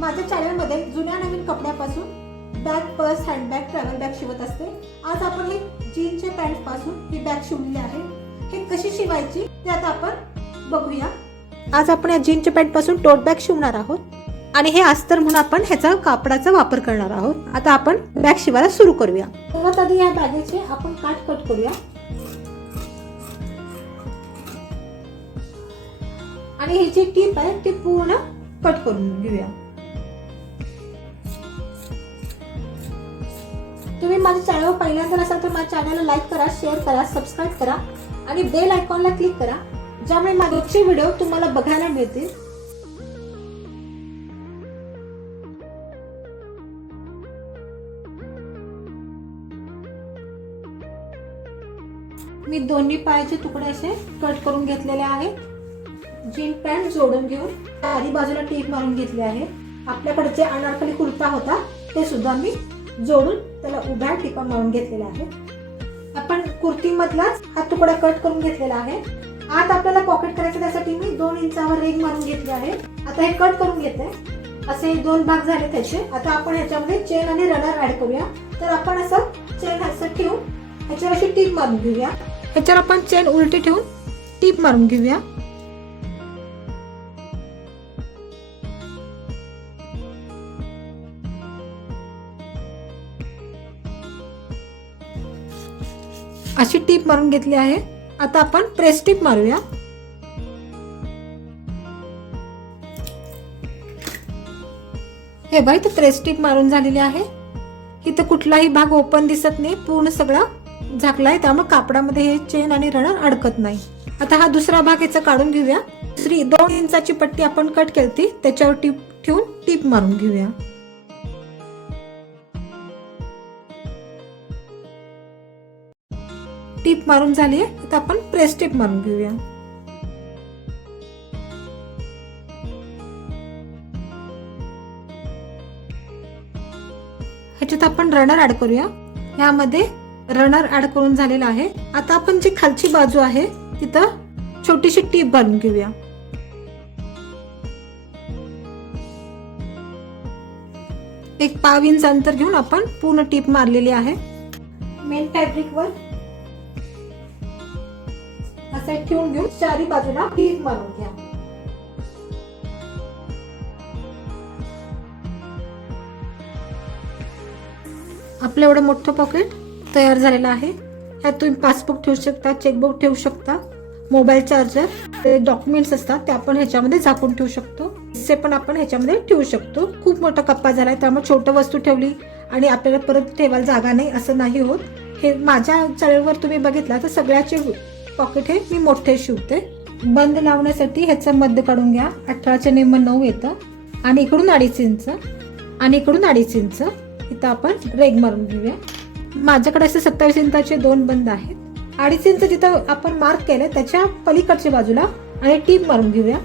माझ्या चॅनलमध्ये जुन्या नवीन कपड्यापासून bag purse handbag travel bag शिवत असते. आज आपण हे जीनच्या पॅन्टपासून ही बॅग शिवलेली आहे. हे कशी शिवायची ते आता आपण बघूया. आज आपण या जीनच्या पॅन्टपासून टोट बॅग शिवणार आहोत आणि हे अस्तर म्हणून आपण ह्याचा कापडाचा वापर करणार आहोत. आता आपण बॅग शिवायला सुरू करूया. सर्वात आधी या बॅगेचे आपण काट कट करूया. आणि ही जी टीप आहे ती पूर्ण कट करून घेऊया. तुम्ही माझ्या चॅनलवर पहिल्यांदा असाल तर माझ्या चॅनलला लाईक करा शेअर करा सबस्क्राईब करा आणि बेल आयकॉनला क्लिक करा. ज्यामुळे माझे व्हिडिओ तुम्हाला बघायला मिळतील. मी दोन्ही पायाचे तुकडे असे कट करून घेतलेले आहेत. जीन पॅन्ट जोडून घेऊन चारी बाजूला टीप मारून घेतले आहे. आपल्याकडे जे अनारकली कुर्ता होता ते सुद्धा मी जोडून त्याला उभ्या टिपा मारून घेतलेल्या आहेत आपण कुर्तीमधलाच हा तुकडा कट करून घेतलेला आहे. आत आपल्याला पॉकेट करायचं त्यासाठी मी दोन इंचावर रेग मारून घेतली आहे. आता हे कट करून घेते. असे दोन भाग झाले त्याचे. आता आपण ह्याच्यामध्ये चेन आणि रनर ऍड करूया. तर आपण असं चेन असं ठेवून ह्याच्यावर अशी टीप मारून घेऊया. ह्याच्यावर आपण चेन उलटी ठेवून टीप मारून घेऊया. अशी टीप मारून घेतली आहे. आता आपण प्रेस टीप मारूया. हे बाई तर प्रेस टीप मारून झालेली आहे. इथं कुठलाही भाग ओपन दिसत नाही. पूर्ण सगळा झाकलाय त्यामुळे कापडामध्ये हे चेन आणि रनर अडकत नाही. आता हा दुसरा भाग याचा काढून घेऊया. दुसरी दोन इंचाची पट्टी आपण कट केली त्याच्यावर टीप ठेवून टीप मारून घेऊया. टीप मारून झाली आहे आता आपण प्रेस टीप मारून घेऊया. ह्याच्यात आपण रनर ऍड करूया. ह्यामध्ये रनर ऍड करून झालेला आहे. आता आपण जी खालची बाजू आहे तिथं छोटीशी टीप बांधून घेऊया. एक पाव इंच अंतर घेऊन आपण पूर्ण टीप मारलेली आहे. मेन फॅब्रिकवर असं ठेवून घेऊन चारी बाजूला टीप मारून घ्या. आपलं एवढं मोठं पॉकेट तयार झालेलं आहे. ह्यात तुम्ही पासबुक ठेवू शकता चेकबुक ठेवू शकता मोबाईल चार्जर ते डॉक्युमेंट्स असतात ते आपण ह्याच्यामध्ये झाकून ठेवू शकतो. ते पण आपण ह्याच्यामध्ये ठेवू शकतो. खूप मोठा कप्पा आहे त्यामुळे छोटं वस्तू ठेवली आणि आपल्याला परत ठेवायला जागा नाही असं नाही होत. हे माझ्या चॅनलवर तुम्ही बघितला तर सगळ्याचे पॉकेट हे मी मोठे शिवते. बंद लावण्यासाठी ह्याचं मध्य काढून घ्या. अठराच्या नेम नऊ येतं. आणि इकडून अडीच इंच. आणि इकडून अडीच इंच. इथं आपण रेग मारून घेऊया. माझ्याकडे असे सत्तावीस इंचाचे दोन बंद आहेत. अडीच इंच जिथं आपण मार्क केलं त्याच्या पलीकडच्या बाजूला आणि टीप मारून घेऊया.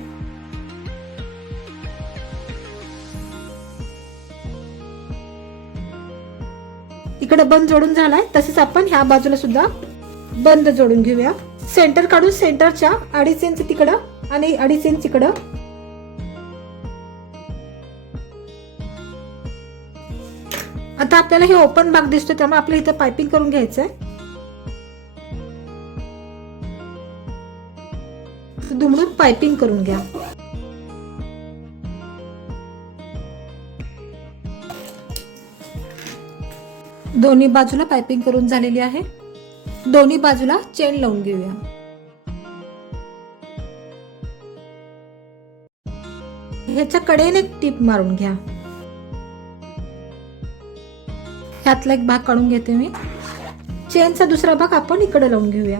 इकडे बंद जोडून झालाय. तसेच आपण ह्या बाजूला सुद्धा बंद जोडून घेऊया. सेंटर काढून सेंटरच्या अडीच इंच तिकडं आणि अडीच इंच इकडं. आता आपल्याला हे ओपन भाग दिसतो त्यामुळे आपल्याला इथं पायपिंग करून घ्यायचं आहे दुमडून पायपिंग करून घ्या. दोन्ही बाजूला पायपिंग करून झालेली आहे. दोन्ही बाजूला चेन लावून घेऊया. ह्याच्या कडेने टीप मारून घ्या. ह्यातला एक भाग काढून घेते मी. चेनचा दुसरा भाग आपण इकडे लावून घेऊया.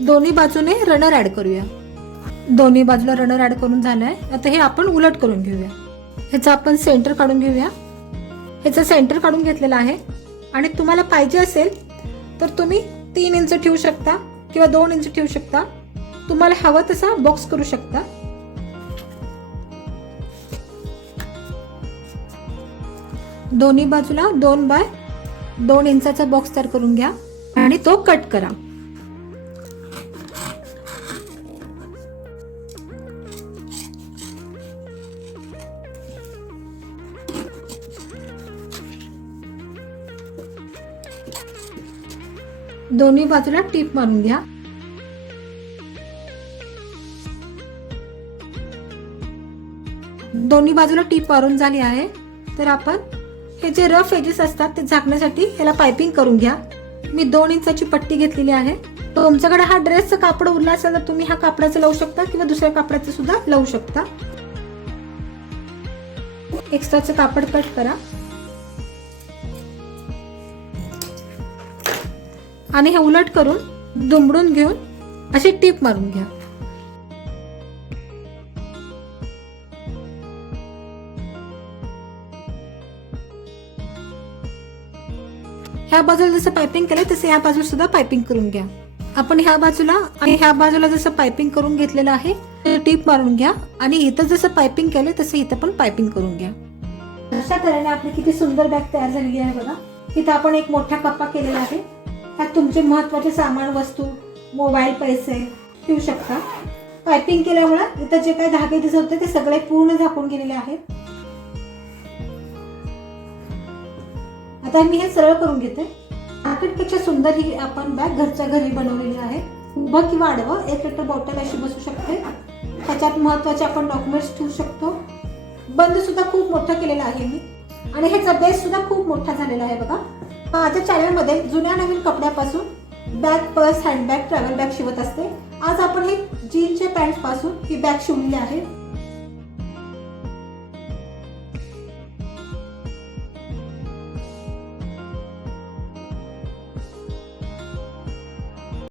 दोन्ही बाजूने रनर ऍड करूया. दोन्ही बाजूला रनर ऍड करून झालाय. आता हे आपण उलट करून घेऊया. ह्याचा आपण सेंटर काढून घेऊया. ह्याचं सेंटर काढून घेतलेलं आहे. आणि तुम्हाला पाहिजे असेल तर तुम्ही तीन इंच ठेवू शकता किंवा दोन इंच ठेवू शकता. तुम्हाला हवं तसा बॉक्स करू शकता. दोन्ही बाजूला दोन बाय दोन इंचाचा बॉक्स तयार करून घ्या. आणि तो कट करा. दोन्ही बाजूला टीप मारून घ्या. दोन्ही बाजूला टीप मारून झाली आहे. तर आपण हे जे रफ एजेस असतात ते झाकण्यासाठी ह्याला पायपिंग करून घ्या. मी दोन इंचाची पट्टी घेतलेली आहे. तुमच्याकडे हा ड्रेसचं कापड उरला असेल तर तुम्ही हा कापडाचं लावू शकता किंवा दुसऱ्या कापडाचं सुद्धा लावू शकता. एक्स्ट्राचं कापड कट करा. आणि हे उलट करून दुमडून घेऊन अशी टीप मारून घ्या. ह्या बाजूला जसं पायपिंग केलंय तसं ह्या बाजूला सुद्धा पायपिंग करून घ्या. आपण ह्या बाजूला आणि ह्या बाजूला जसं पायपिंग करून घेतलेलं आहे ते टीप मारून घ्या. आणि इथं जसं पायपिंग केलंय तसं इथं पण पायपिंग करून घ्या. अशा तऱ्हेने आपली किती सुंदर बॅग तयार झालेली आहे बघा. इथं आपण एक मोठा कप्पा केलेला आहे. त्यात तुमचे महत्त्वाचे सामान वस्तू मोबाईल पैसे ठेवू शकता. पायपिंग केल्यामुळे इथं जे काही धागे दिसत होते ते सगळे पूर्ण झाकून गेलेले आहेत. आता मी हे सरळ करून घेते. मार्केटपेक्षा सुंदर ही आपण बॅग घरच्या घरी बनवलेली आहे. उभं किंवा आडवं एक लिटर बॉटल अशी बसू शकते. त्याच्यात महत्त्वाचे आपण डॉक्युमेंट्स ठेवू शकतो. बंद सुद्धा खूप मोठा केलेला आहे मी. आणि ह्याचा बेस सुद्धा खूप मोठा झालेला आहे बघा. माझ्या चॅनलमध्ये जुन्या नवीन कपड्यापासून bag purse handbag travel bag शिवत असते. आज आपण हे जीनच्या पॅन्टपासून ही बॅग शिवली आहे.